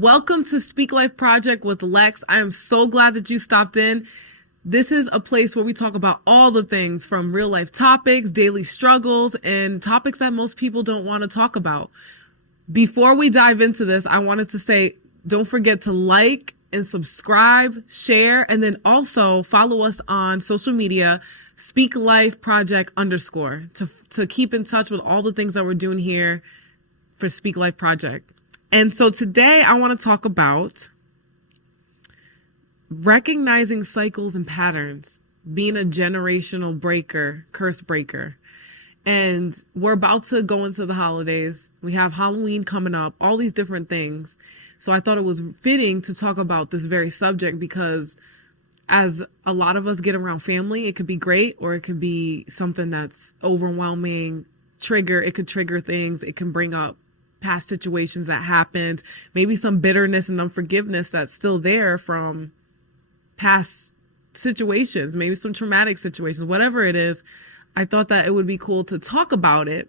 Welcome to Speak Life Project with Lex. I am so glad that you stopped in. This is a place where we talk about all the things from real life topics, daily struggles, and topics that most people don't want to talk about. Before we dive into this, I wanted to say, don't forget to like and subscribe, share, and then also follow us on social media, Speak Life Project _ to keep in touch with all the things that we're doing here for Speak Life Project. And so today I want to talk about recognizing cycles and patterns, being a generational breaker, curse breaker. And we're about to go into the holidays. We have Halloween coming up, all these different things. So I thought it was fitting to talk about this very subject because as a lot of us get around family, it could be great or it could be something that's overwhelming, it could trigger things, it can bring up past situations that happened, maybe some bitterness and unforgiveness that's still there from past situations, maybe some traumatic situations, whatever it is. I thought that it would be cool to talk about it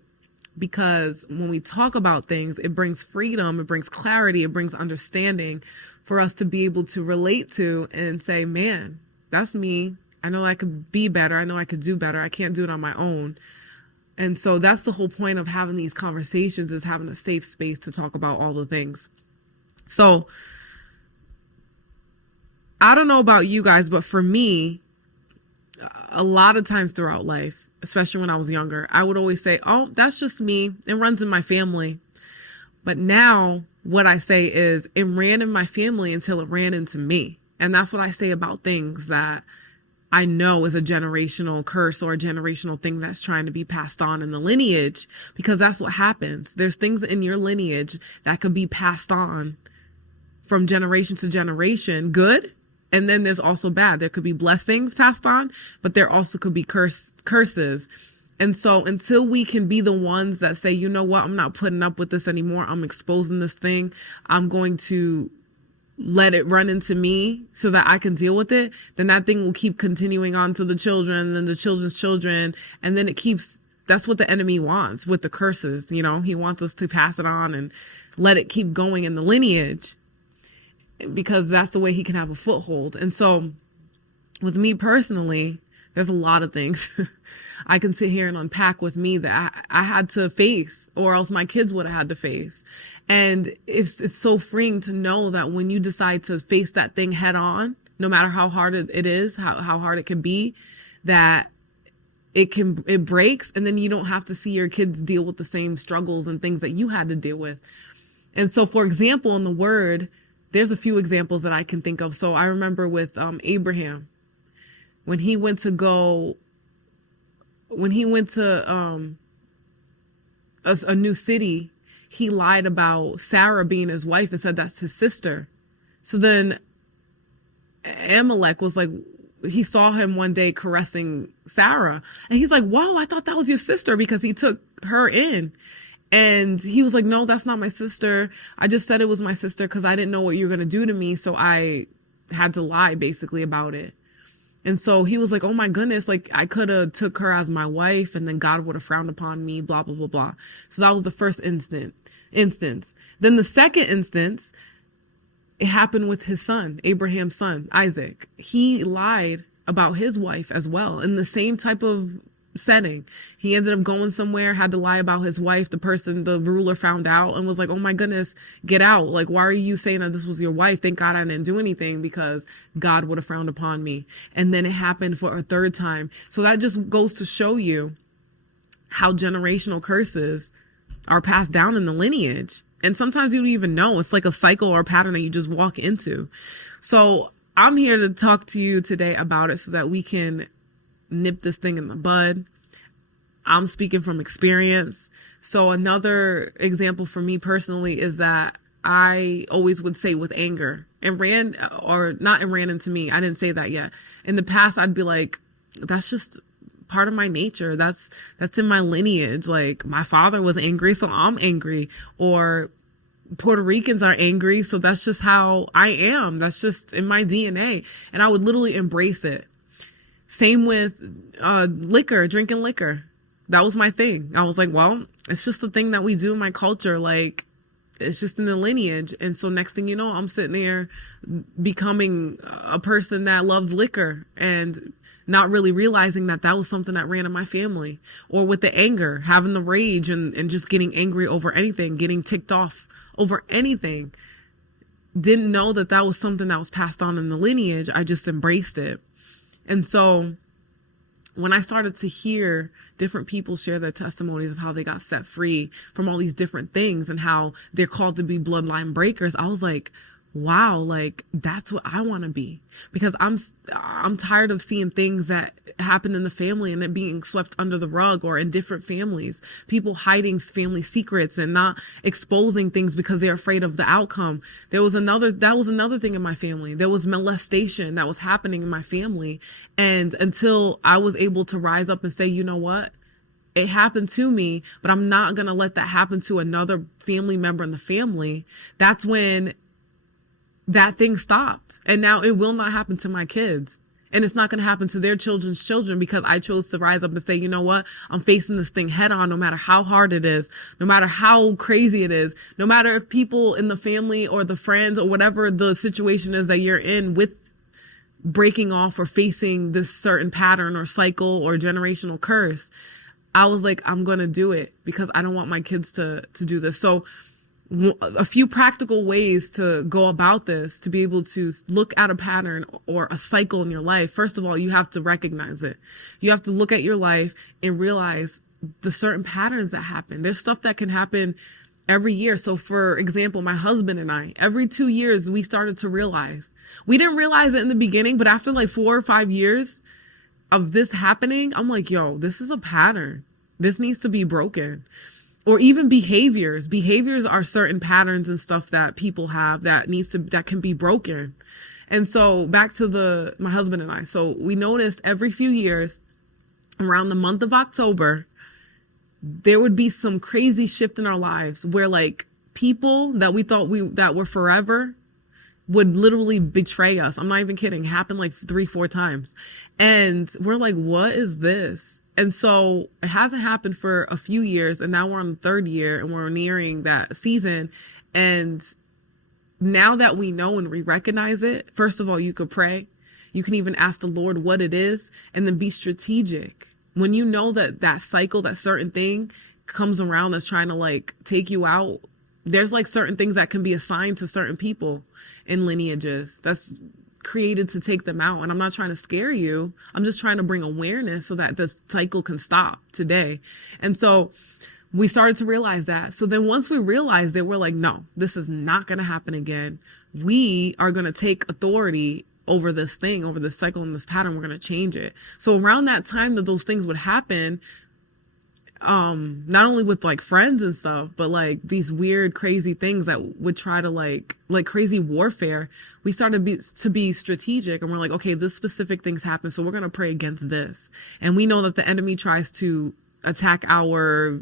because when we talk about things, it brings freedom, it brings clarity, it brings understanding for us to be able to relate to and say, man, that's me. I know I could be better. I know I could do better. I can't do it on my own. And so that's the whole point of having these conversations, is having a safe space to talk about all the things. So I don't know about you guys, but for me, a lot of times throughout life, especially when I was younger, I would always say, oh, that's just me. It runs in my family. But now what I say is it ran in my family until it ran into me. And that's what I say about things that I know is a generational curse or a generational thing that's trying to be passed on in the lineage, because that's what happens. There's things in your lineage that could be passed on from generation to generation, good. And then there's also bad. There could be blessings passed on, but there also could be curses. And so until we can be the ones that say, you know what, I'm not putting up with this anymore. I'm exposing this thing. I'm going to let it run into me so that I can deal with it, then that thing will keep continuing on to the children and the children's children. And then that's what the enemy wants with the curses. You know, he wants us to pass it on and let it keep going in the lineage because that's the way he can have a foothold. And so with me personally, there's a lot of things I can sit here and unpack with me that I had to face, or else my kids would have had to face. And it's so freeing to know that when you decide to face that thing head on, no matter how hard it is, how hard it can be, that it breaks, and then you don't have to see your kids deal with the same struggles and things that you had to deal with. And so, for example, in the Word, there's a few examples that I can think of. So I remember with Abraham, when he went to a new city, he lied about Sarah being his wife and said that's his sister. So then Amalek was like, he saw him one day caressing Sarah, and he's like, whoa, I thought that was your sister, because he took her in. And he was like, no, that's not my sister. I just said it was my sister because I didn't know what you were going to do to me. So I had to lie basically about it. And so he was like, oh my goodness, like I could have took her as my wife and then God would have frowned upon me, blah, blah, blah, blah. So that was the first instance. Then the second instance, it happened with his son, Abraham's son, Isaac. He lied about his wife as well in the same type of setting. He ended up going somewhere, had to lie about his wife. The ruler found out and was like, oh my goodness, get out. Like, why are you saying that this was your wife? Thank God I didn't do anything, because God would have frowned upon me. And then it happened for a third time. So that just goes to show you how generational curses are passed down in the lineage. And sometimes you don't even know. It's like a cycle or a pattern that you just walk into. So I'm here to talk to you today about it so that we can nip this thing in the bud. I'm speaking from experience. So another example for me personally is that I always would say with anger, it ran into me. I didn't say that yet. In the past, I'd be like, that's just part of my nature. That's in my lineage. Like, my father was angry, so I'm angry. Or Puerto Ricans are angry, so that's just how I am. That's just in my DNA. And I would literally embrace it. Same with drinking liquor. That was my thing. I was like, well, it's just the thing that we do in my culture. Like, it's just in the lineage. And so next thing you know, I'm sitting there becoming a person that loves liquor and not really realizing that that was something that ran in my family. Or with the anger, having the rage and just getting angry over anything, getting ticked off over anything. Didn't know that that was something that was passed on in the lineage. I just embraced it. And so when I started to hear different people share their testimonies of how they got set free from all these different things and how they're called to be bloodline breakers, I was like, wow, like that's what I want to be, because I'm tired of seeing things that happen in the family and it being swept under the rug, or in different families, people hiding family secrets and not exposing things because they're afraid of the outcome. That was another thing in my family. There was molestation that was happening in my family. And until I was able to rise up and say, you know what? It happened to me, but I'm not going to let that happen to another family member in the family. That's when that thing stopped. And now it will not happen to my kids. And it's not going to happen to their children's children, because I chose to rise up and say, you know what? I'm facing this thing head on, no matter how hard it is, no matter how crazy it is, no matter if people in the family or the friends or whatever the situation is that you're in with breaking off or facing this certain pattern or cycle or generational curse. I was like, I'm going to do it because I don't want my kids to do this. So a few practical ways to go about this, to be able to look at a pattern or a cycle in your life. First of all, you have to recognize it. You have to look at your life and realize the certain patterns that happen. There's stuff that can happen every year. So for example, my husband and I, every 2 years, we started to realize. We didn't realize it in the beginning, but after like 4 or 5 years of this happening, I'm like, yo, this is a pattern. This needs to be broken. Or even behaviors. Behaviors are certain patterns and stuff that people have that can be broken. And so back to my husband and I. So we noticed every few years around the month of October, there would be some crazy shift in our lives where like people that we thought that were forever would literally betray us. I'm not even kidding. It happened like 3-4 times. And we're like, what is this? And so it hasn't happened for a few years, and now we're on the 3rd year and we're nearing that season. And now that we know and we recognize it, first of all, you could pray. You can even ask the Lord what it is, and then be strategic. When you know that cycle, that certain thing comes around that's trying to like take you out, there's like certain things that can be assigned to certain people in lineages. That's created to take them out. And I'm not trying to scare you. I'm just trying to bring awareness so that the cycle can stop today. And so we started to realize that. So then once we realized it, we're like, no, this is not going to happen again. We are going to take authority over this thing, over this cycle and this pattern. We're going to change it. So around that time that those things would happen, not only with like friends and stuff, but like these weird, crazy things that would try to like crazy warfare, we started to be strategic, and we're like, okay, this specific things happen, so we're going to pray against this. And we know that the enemy tries to attack our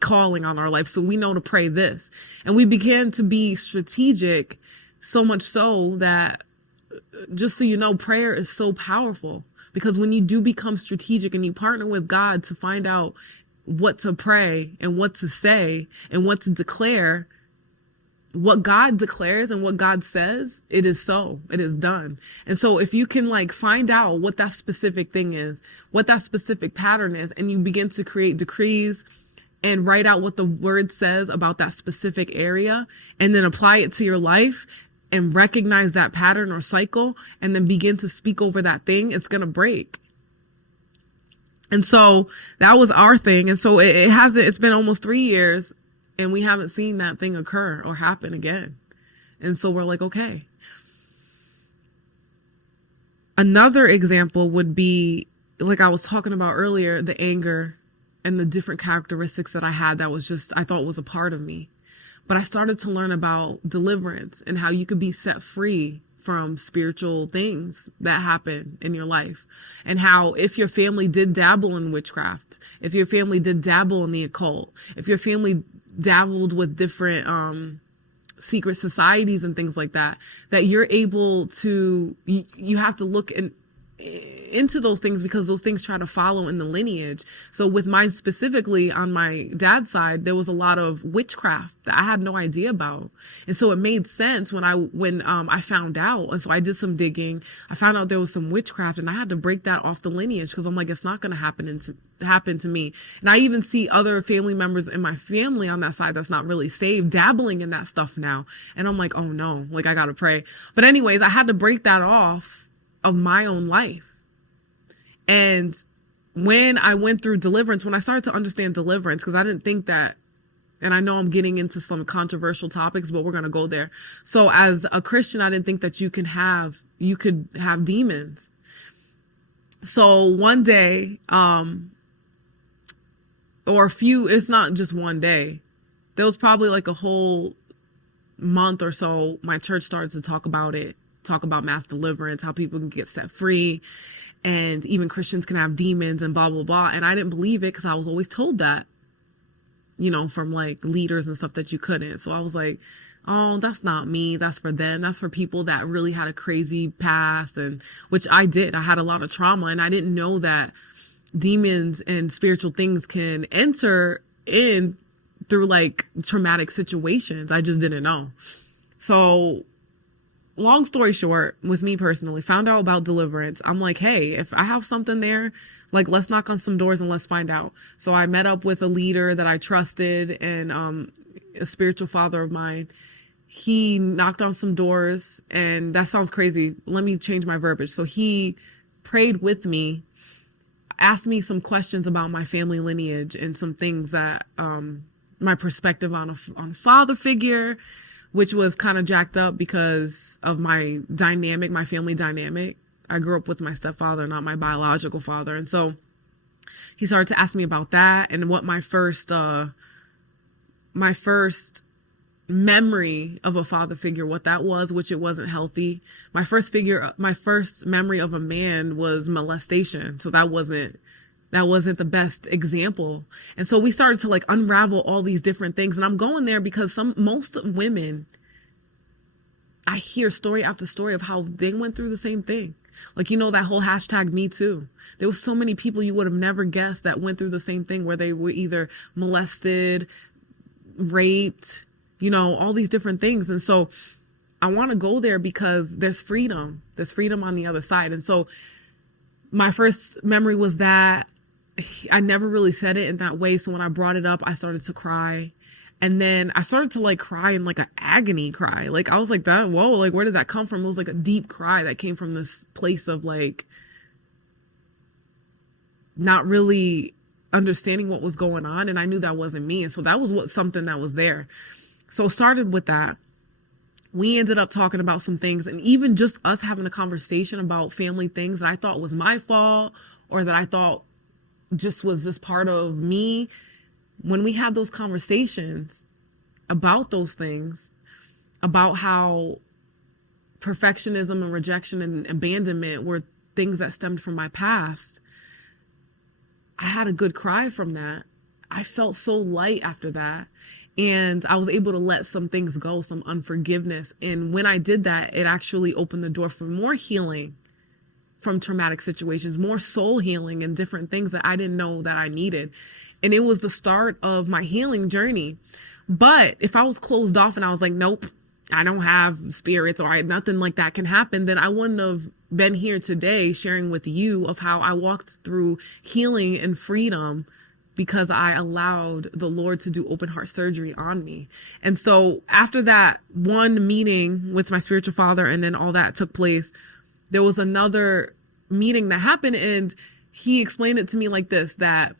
calling on our life, so we know to pray this. And we began to be strategic, so much so that, just so you know, prayer is so powerful. Because when you do become strategic and you partner with God to find out what to pray and what to say and what to declare, what God declares and what God says, it is so. It is done. And so if you can like find out what that specific thing is, what that specific pattern is, and you begin to create decrees and write out what the word says about that specific area, and then apply it to your life, and recognize that pattern or cycle, and then begin to speak over that thing, it's going to break. And so that was our thing. And so it's been almost 3 years and we haven't seen that thing occur or happen again. And so we're like, okay. Another example would be, like I was talking about earlier, the anger and the different characteristics that I had that was just, I thought was a part of me. But I started to learn about deliverance and how you could be set free from spiritual things that happen in your life. And how if your family did dabble in witchcraft, if your family did dabble in the occult, if your family dabbled with different secret societies and things like that, that you're able to, you have to look into those things because those things try to follow in the lineage. So with mine specifically on my dad's side, there was a lot of witchcraft that I had no idea about. And so it made sense when I found out. And so I did some digging. I found out there was some witchcraft, and I had to break that off the lineage because I'm like, it's not going to happen to me. And I even see other family members in my family on that side that's not really saved dabbling in that stuff now. And I'm like, oh no, like I got to pray. But anyways, I had to break that off of my own life. And when I went through deliverance, when I started to understand deliverance, because I didn't think that, and I know I'm getting into some controversial topics, but we're going to go there. So as a Christian, I didn't think that you could have demons. So one day, it's not just one day. There was probably like a whole month or so, my church started to talk about mass deliverance, how people can get set free, and even Christians can have demons and blah, blah, blah. And I didn't believe it because I was always told that, from like leaders and stuff that you couldn't. So I was like, oh, that's not me. That's for them. That's for people that really had a crazy past, and which I did. I had a lot of trauma, and I didn't know that demons and spiritual things can enter in through like traumatic situations. I just didn't know. So long story short, with me personally, found out about deliverance. I'm like, hey, if I have something there, like, let's knock on some doors and let's find out. So I met up with a leader that I trusted, and a spiritual father of mine. He knocked on some doors, and that sounds crazy. Let me change my verbiage. So he prayed with me, asked me some questions about my family lineage and some things that, my perspective on a father figure, which was kind of jacked up because of my family dynamic. I grew up with my stepfather, not my biological father. And so he started to ask me about that and what my first memory of a father figure, what that was, which it wasn't healthy. My first memory of a man was molestation. So that wasn't the best example. And so we started to like unravel all these different things. And I'm going there because most women, I hear story after story of how they went through the same thing. Like, that whole hashtag Me Too. There was so many people you would have never guessed that went through the same thing, where they were either molested, raped, all these different things. And so I want to go there because there's freedom. There's freedom on the other side. And so my first memory was that I never really said it in that way. So when I brought it up, I started to cry. And then I started to like cry in like an agony cry. Like I was like, whoa, like where did that come from? It was like a deep cry that came from this place of like not really understanding what was going on. And I knew that wasn't me. And so that was something that was there. So it started with that. We ended up talking about some things, and even just us having a conversation about family things that I thought was my fault or that I thought was just part of me. When we had those conversations about those things, about how perfectionism and rejection and abandonment were things that stemmed from my past, I had a good cry from that. I felt so light after that. And I was able to let some things go, some unforgiveness. And when I did that, it actually opened the door for more healing from traumatic situations, more soul healing and different things that I didn't know that I needed. And it was the start of my healing journey. But if I was closed off and I was like, nope, I don't have spirits or nothing like that can happen, then I wouldn't have been here today sharing with you of how I walked through healing and freedom because I allowed the Lord to do open heart surgery on me. And so after that one meeting with my spiritual father and then all that took place, there was another meeting that happened, and he explained it to me like this, that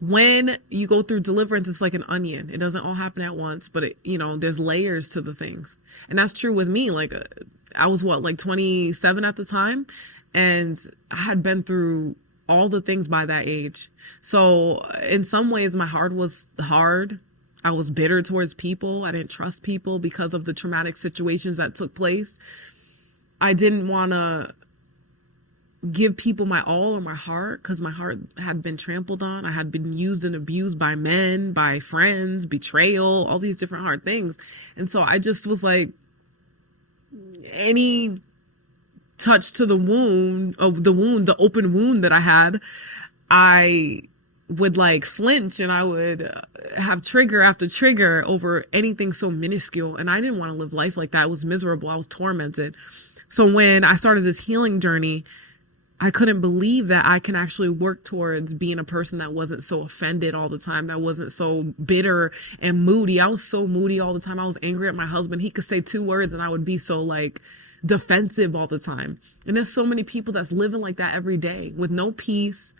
when you go through deliverance, it's like an onion. It doesn't all happen at once, but there's layers to the things. And that's true with me. Like I was 27 at the time, and I had been through all the things by that age. So in some ways my heart was hard. I was bitter towards people. I didn't trust people because of the traumatic situations that took place. I didn't want to give people my all or my heart because my heart had been trampled on. I had been used and abused by men, by friends, betrayal, all these different hard things. And so I just was like, anything touch to the the open wound that I had, I would like flinch, and I would have trigger after trigger over anything so minuscule. And I didn't want to live life like that. It was miserable. I was tormented. So when I started this healing journey, I couldn't believe that I can actually work towards being a person that wasn't so offended all the time, that wasn't so bitter and moody. I was so moody all the time. I was angry at my husband. He could say 2 words and I would be so like defensive all the time. And there's so many people that's living like that every day with no peace,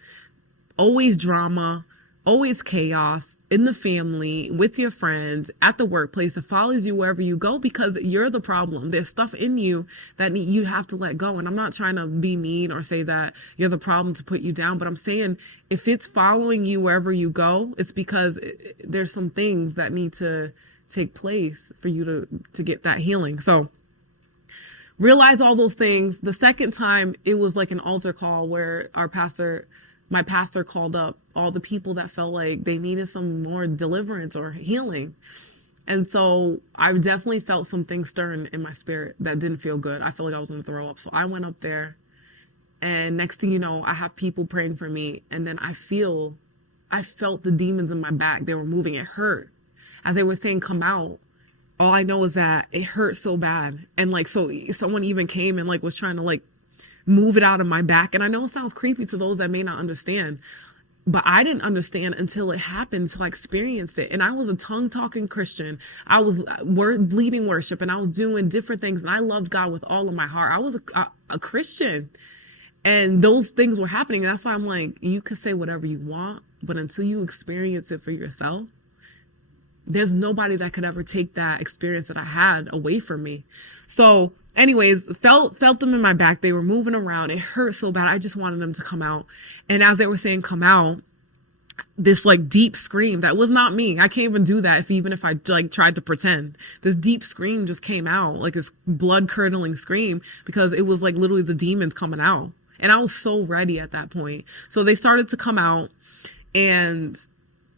always drama, always chaos in the family, with your friends, at the workplace. It follows you wherever you go because you're the problem. There's stuff in you that you have to let go. And I'm not trying to be mean or say that you're the problem to put you down, but I'm saying if it's following you wherever you go, it's because there's some things that need to take place for you to get that healing. So realize all those things. The second time, it was like an altar call where my pastor called up all the people that felt like they needed some more deliverance or healing. And so I definitely felt some things stirring in my spirit that didn't feel good. I felt like I was going to throw up. So I went up there, and next thing you know, I have people praying for me. And then I felt the demons in my back. They were moving. It hurt. As they were saying, come out. All I know is that it hurt so bad. And like, so someone even came and like was trying to like move it out of my back. And I know it sounds creepy to those that may not understand, but I didn't understand until it happened, till I experienced it. And I was a tongue-talking Christian. I was leading worship, and I was doing different things, and I loved God with all of my heart. I was a Christian, and those things were happening. And that's why I'm like, you can say whatever you want, but until you experience it for yourself, there's nobody that could ever take that experience that I had away from me. So anyways, felt them in my back. They were moving around. It hurt so bad. I just wanted them to come out. And as they were saying, come out, this like deep scream that was not me. I can't even do that even if I like tried to pretend. This deep scream just came out, like this blood curdling scream, because it was like literally the demons coming out. And I was so ready at that point. So they started to come out, and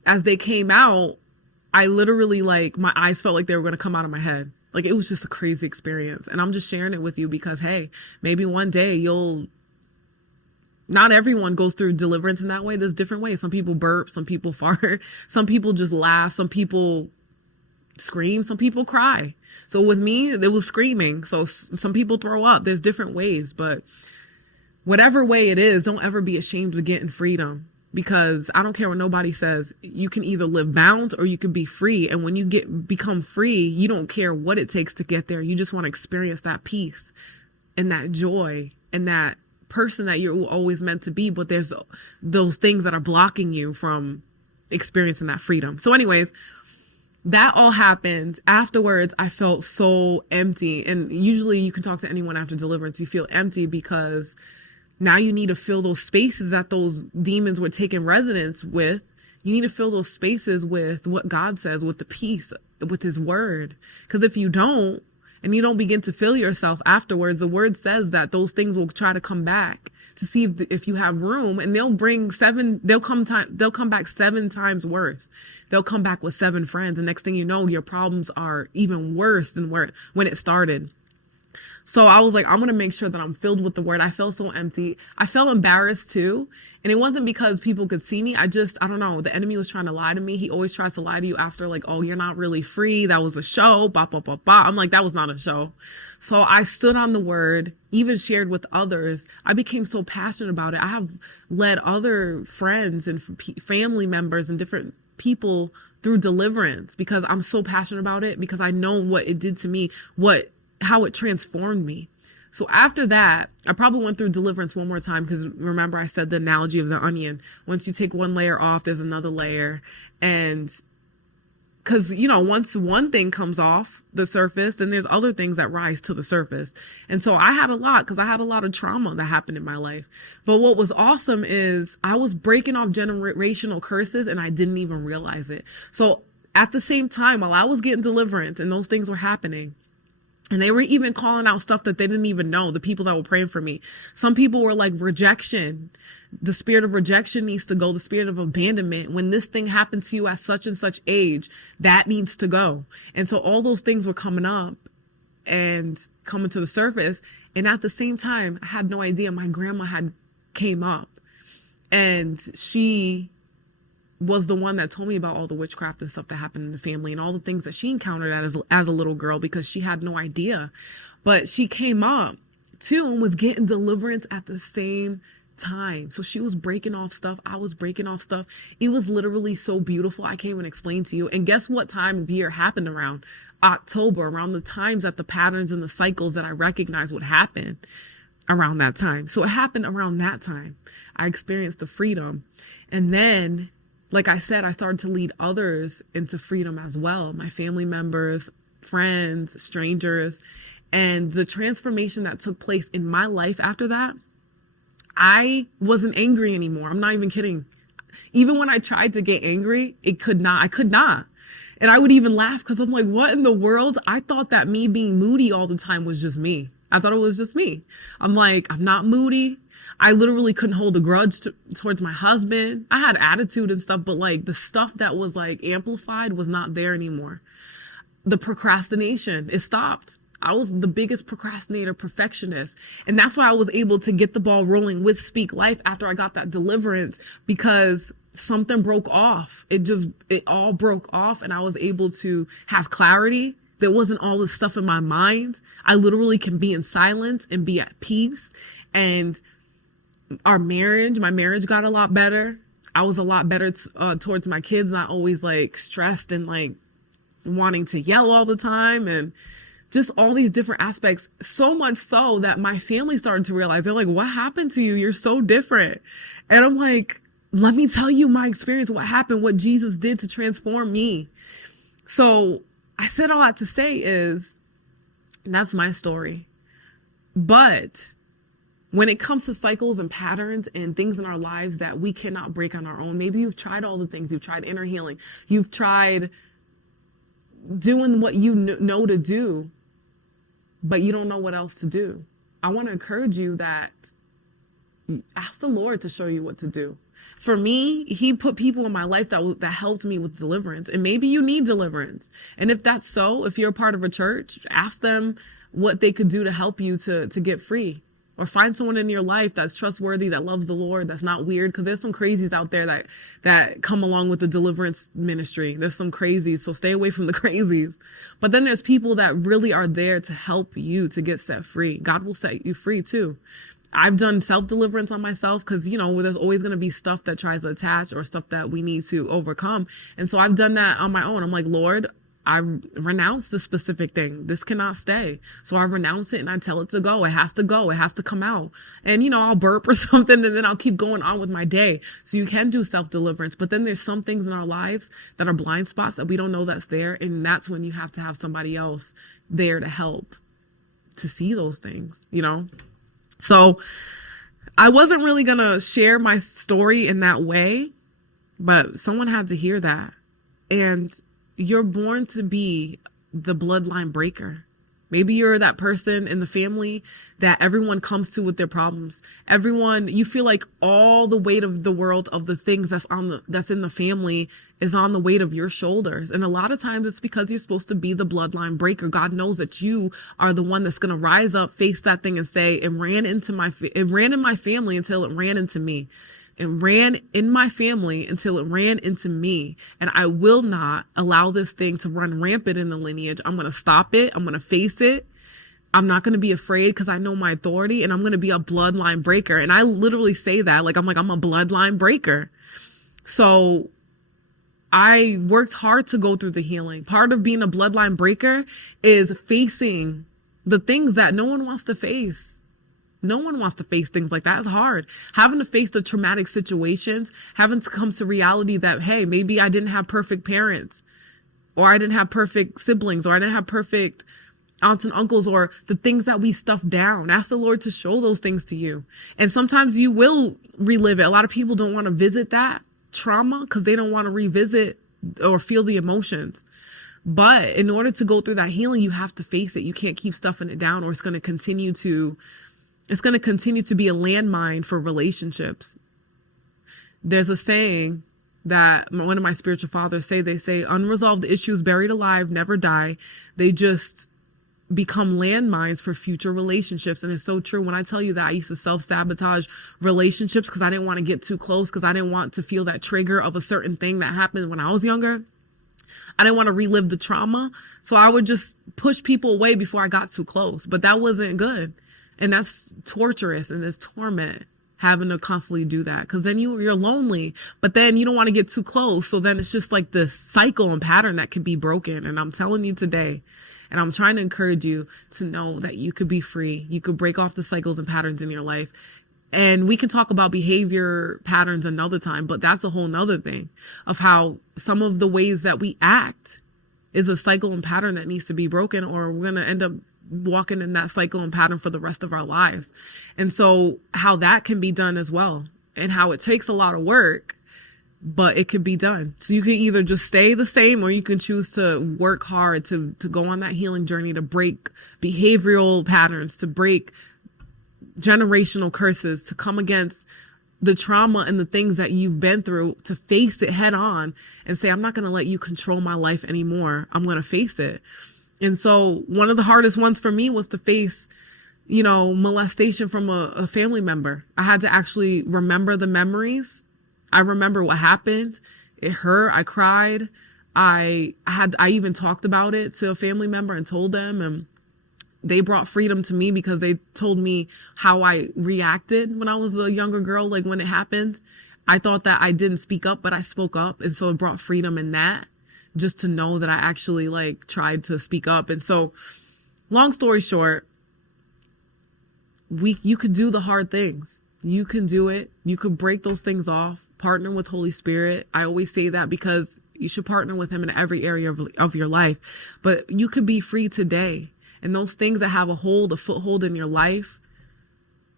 as they came out, I literally, like, my eyes felt like they were going to come out of my head. Like, it was just a crazy experience. And I'm just sharing it with you because, hey, maybe one day not everyone goes through deliverance in that way. There's different ways. Some people burp, some people fart, some people just laugh, some people scream, some people cry. So with me, it was screaming. So some people throw up. There's different ways. But whatever way it is, don't ever be ashamed of getting freedom. Because I don't care what nobody says, you can either live bound or you can be free. And when you become free, you don't care what it takes to get there. You just want to experience that peace and that joy and that person that you're always meant to be. But there's those things that are blocking you from experiencing that freedom. So anyways, that all happened. Afterwards, I felt so empty. And usually you can talk to anyone after deliverance. You feel empty because now you need to fill those spaces that those demons were taking residence with. You need to fill those spaces with what God says, with the peace, with his word. Because if you don't, and you don't begin to fill yourself afterwards, the word says that those things will try to come back to see if you have room, and they'll come back 7 times worse. They'll come back with 7 friends. And next thing you know, your problems are even worse than when it started. So I was like, I'm going to make sure that I'm filled with the word. I felt so empty. I felt embarrassed too. And it wasn't because people could see me. I don't know. The enemy was trying to lie to me. He always tries to lie to you after, like, oh, you're not really free. That was a show. Bah, bah, bah, bah. I'm like, that was not a show. So I stood on the word, even shared with others. I became so passionate about it. I have led other friends and family members and different people through deliverance because I'm so passionate about it, because I know what it did to me, how it transformed me. So after that, I probably went through deliverance one more time, because remember I said the analogy of the onion. Once you take one layer off, there's another layer. And because, once one thing comes off the surface, then there's other things that rise to the surface. And so I had a lot, because I had a lot of trauma that happened in my life. But what was awesome is I was breaking off generational curses, and I didn't even realize it. So at the same time, while I was getting deliverance and those things were happening, and they were even calling out stuff that they didn't even know, the people that were praying for me. Some people were like, rejection. The spirit of rejection needs to go. The spirit of abandonment. When this thing happened to you at such and such age, that needs to go. And so all those things were coming up and coming to the surface. And at the same time, I had no idea my grandma had came up, and she was the one that told me about all the witchcraft and stuff that happened in the family and all the things that she encountered as a little girl, because she had no idea. But she came up too and was getting deliverance at the same time. So she was breaking off stuff. I was breaking off stuff. It was literally so beautiful. I can't even explain to you. And guess what time of year happened around? October, around the times that the patterns and the cycles that I recognized would happen around that time. So it happened around that time. I experienced the freedom. And then, like I said, I started to lead others into freedom as well. My family members, friends, strangers. And the transformation that took place in my life after that, I wasn't angry anymore. I'm not even kidding. Even when I tried to get angry, I could not. And I would even laugh because I'm like, what in the world? I thought that me being moody all the time was just me. I thought it was just me. I'm like, I'm not moody. I literally couldn't hold a grudge towards my husband. I had attitude and stuff, but like the stuff that was like amplified was not there anymore. The procrastination, it stopped. I was the biggest procrastinator, perfectionist. And that's why I was able to get the ball rolling with Speak Life after I got that deliverance, because something broke off. It all broke off, and I was able to have clarity. There wasn't all this stuff in my mind. I literally can be in silence and be at peace. And my marriage got a lot better. I was a lot better towards my kids, not always like stressed and like wanting to yell all the time, and just all these different aspects. So much so that my family started to realize, they're like, what happened to you? You're so different. And I'm like, let me tell you my experience, what happened, what Jesus did to transform me. So I said all that to say is, that's my story. But when it comes to cycles and patterns and things in our lives that we cannot break on our own, maybe you've tried all the things. You've tried inner healing. You've tried doing what you know to do, but you don't know what else to do. I want to encourage you that ask the Lord to show you what to do. For me, he put people in my life that helped me with deliverance. And maybe you need deliverance. And if that's so, if you're a part of a church, ask them what they could do to help you to get free. Or find someone in your life that's trustworthy, that loves the Lord, that's not weird. Because there's some crazies out there that come along with the deliverance ministry. There's some crazies, so stay away from the crazies. But then there's people that really are there to help you to get set free. God will set you free too. I've done self-deliverance on myself because, there's always going to be stuff that tries to attach or stuff that we need to overcome. And so I've done that on my own. I'm like, Lord, I renounce this specific thing. This cannot stay. So I renounce it and I tell it to go. It has to go. It has to come out. And, I'll burp or something and then I'll keep going on with my day. So you can do self-deliverance. But then there's some things in our lives that are blind spots that we don't know that's there. And that's when you have to have somebody else there to help to see those things, So I wasn't really going to share my story in that way, but someone had to hear that. And you're born to be the bloodline breaker. Maybe you're that person in the family that everyone comes to with their problems. You feel like all the weight of the world of the things that's in the family is on the weight of your shoulders. And a lot of times it's because you're supposed to be the bloodline breaker. God knows that you are the one that's going to rise up, face that thing and say, it ran in my family until it ran into me. It ran in my family until it ran into me. And I will not allow this thing to run rampant in the lineage. I'm going to stop it. I'm going to face it. I'm not going to be afraid because I know my authority, and I'm going to be a bloodline breaker. And I literally say that I'm a bloodline breaker. So I worked hard to go through the healing. Part of being a bloodline breaker is facing the things that no one wants to face. No one wants to face things like that. It's hard. Having to face the traumatic situations, having to come to reality that, hey, maybe I didn't have perfect parents, or I didn't have perfect siblings, or I didn't have perfect aunts and uncles, or the things that we stuff down. Ask the Lord to show those things to you. And sometimes you will relive it. A lot of people don't want to visit that trauma because they don't want to revisit or feel the emotions. But in order to go through that healing, you have to face it. You can't keep stuffing it down, or it's going to continue to be a landmine for relationships. There's a saying that one of my spiritual fathers say, unresolved issues buried alive never die. They just become landmines for future relationships. And it's so true. When I tell you that I used to self-sabotage relationships because I didn't want to get too close, because I didn't want to feel that trigger of a certain thing that happened when I was younger. I didn't want to relive the trauma. So I would just push people away before I got too close. But that wasn't good. And that's torturous and it's torment, having to constantly do that, because then you're lonely, but then you don't want to get too close. So then it's just like this cycle and pattern that could be broken. And I'm telling you today, and I'm trying to encourage you to know that you could be free. You could break off the cycles and patterns in your life. And we can talk about behavior patterns another time, but that's a whole nother thing of how some of the ways that we act is a cycle and pattern that needs to be broken, or we're going to end up walking in that cycle and pattern for the rest of our lives. And so how that can be done as well, and how it takes a lot of work, but it could be done. So you can either just stay the same, or you can choose to work hard to go on that healing journey, to break behavioral patterns, to break generational curses, to come against the trauma and the things that you've been through, to face it head on and say, I'm not going to let you control my life anymore. I'm going to face it. And so one of the hardest ones for me was to face, molestation from a family member. I had to actually remember the memories. I remember what happened. It hurt. I cried. I even talked about it to a family member and told them, and they brought freedom to me because they told me how I reacted when I was a younger girl. Like when it happened, I thought that I didn't speak up, but I spoke up. And so it brought freedom in that, just to know that I actually tried to speak up. And so long story short, you could do the hard things. You can do it. You could break those things off, partner with Holy Spirit. I always say that because you should partner with him in every area of your life, but you could be free today. And those things that have a foothold in your life,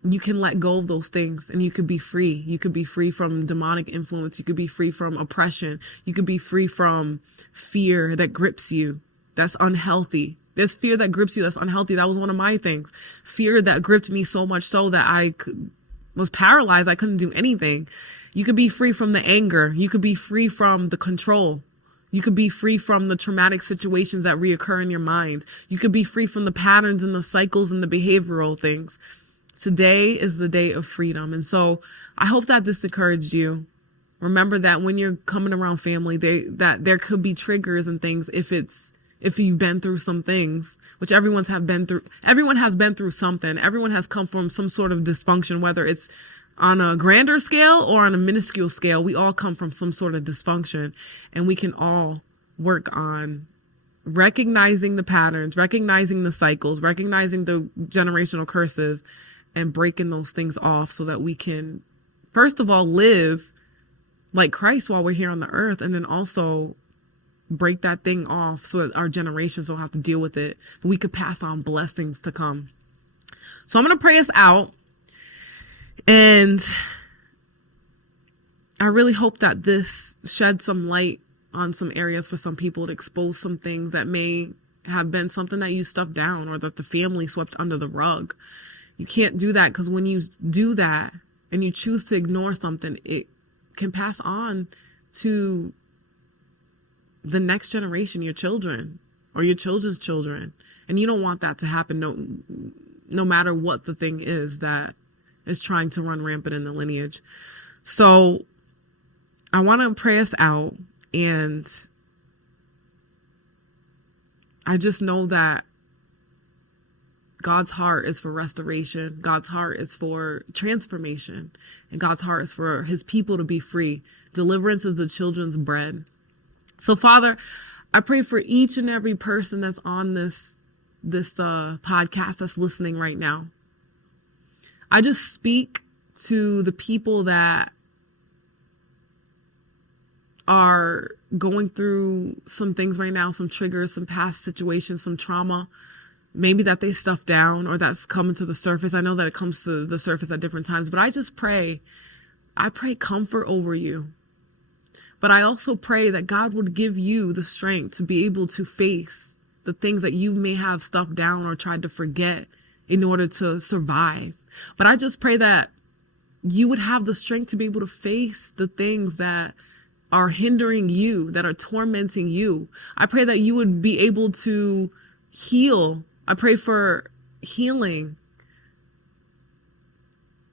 you can let go of those things and you could be free. You could be free from demonic influence. You could be free from oppression. You could be free from fear that grips you. That's unhealthy. There's fear that grips you. That's unhealthy. That was one of my things. Fear that gripped me so much so that I was paralyzed. I couldn't do anything. You could be free from the anger. You could be free from the control. You could be free from the traumatic situations that reoccur in your mind. You could be free from the patterns and the cycles and the behavioral things. Today is the day of freedom. And so I hope that this encouraged you. Remember that when you're coming around family, that there could be triggers and things if you've been through some things, which everyone has been through something. Everyone has come from some sort of dysfunction, whether it's on a grander scale or on a minuscule scale. We all come from some sort of dysfunction, and we can all work on recognizing the patterns, recognizing the cycles, recognizing the generational curses, and breaking those things off so that we can, first of all, live like Christ while we're here on the earth, and then also break that thing off so that our generations don't have to deal with it, but we could pass on blessings to come. So I'm going to pray us out. And I really hope that this sheds some light on some areas for some people, to expose some things that may have been something that you stuffed down or that the family swept under the rug. You can't do that, because when you do that and you choose to ignore something, it can pass on to the next generation, your children or your children's children. And you don't want that to happen no matter what the thing is that is trying to run rampant in the lineage. So I want to pray us out, and I just know that God's heart is for restoration. God's heart is for transformation, and God's heart is for his people to be free. Deliverance is the children's bread. So Father, I pray for each and every person that's on this podcast, that's listening right now. I just speak to the people that are going through some things right now, some triggers, some past situations, some trauma, maybe that they stuffed down or that's coming to the surface. I know that it comes to the surface at different times, but I pray comfort over you. But I also pray that God would give you the strength to be able to face the things that you may have stuffed down or tried to forget in order to survive. But I just pray that you would have the strength to be able to face the things that are hindering you, that are tormenting you. I pray that you would be able to heal I pray for healing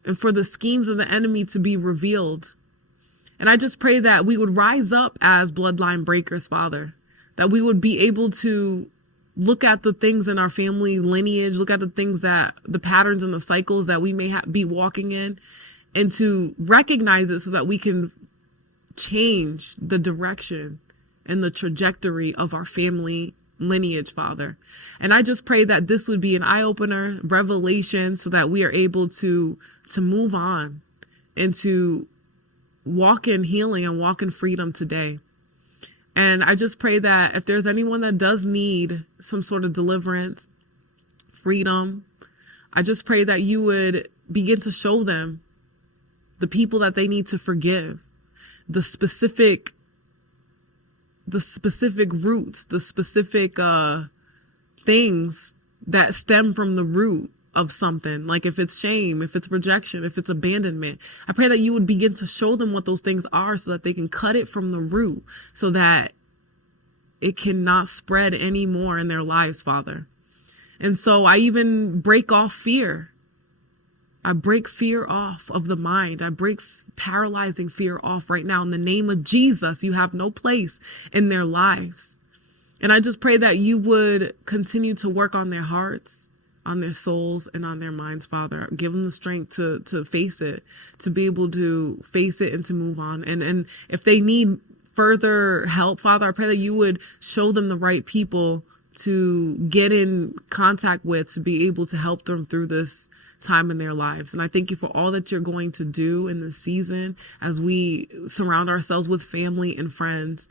and for the schemes of the enemy to be revealed. And I just pray that we would rise up as bloodline breakers, Father, that we would be able to look at the things in our family lineage, look at the things that the patterns and the cycles that we may be walking in, and to recognize it so that we can change the direction and the trajectory of our family lineage, Father. And I just pray that this would be an eye-opener, revelation, so that we are able to move on and to walk in healing and walk in freedom today. And I just pray that if there's anyone that does need some sort of deliverance, freedom, I just pray that you would begin to show them the people that they need to forgive, the specific roots, the specific things that stem from the root of something. Like if it's shame, if it's rejection, if it's abandonment, I pray that you would begin to show them what those things are so that they can cut it from the root, so that it cannot spread anymore in their lives, Father. And so I even break off fear. I break fear off of the mind. I break paralyzing fear off right now. In the name of Jesus, you have no place in their lives. And I just pray that you would continue to work on their hearts, on their souls, and on their minds, Father. Give them the strength to face it, to be able to face it and to move on. And if they need further help, Father, I pray that you would show them the right people to get in contact with, to be able to help them through this time in their lives. And I thank you for all that you're going to do in this season as we surround ourselves with family and friends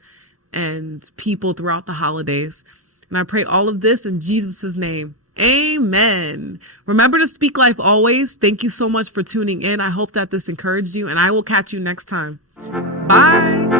and people throughout the holidays. And I pray all of this in Jesus' name. Amen. Remember to speak life always. Thank you so much for tuning in. I hope that this encouraged you, and I will catch you next time. Bye.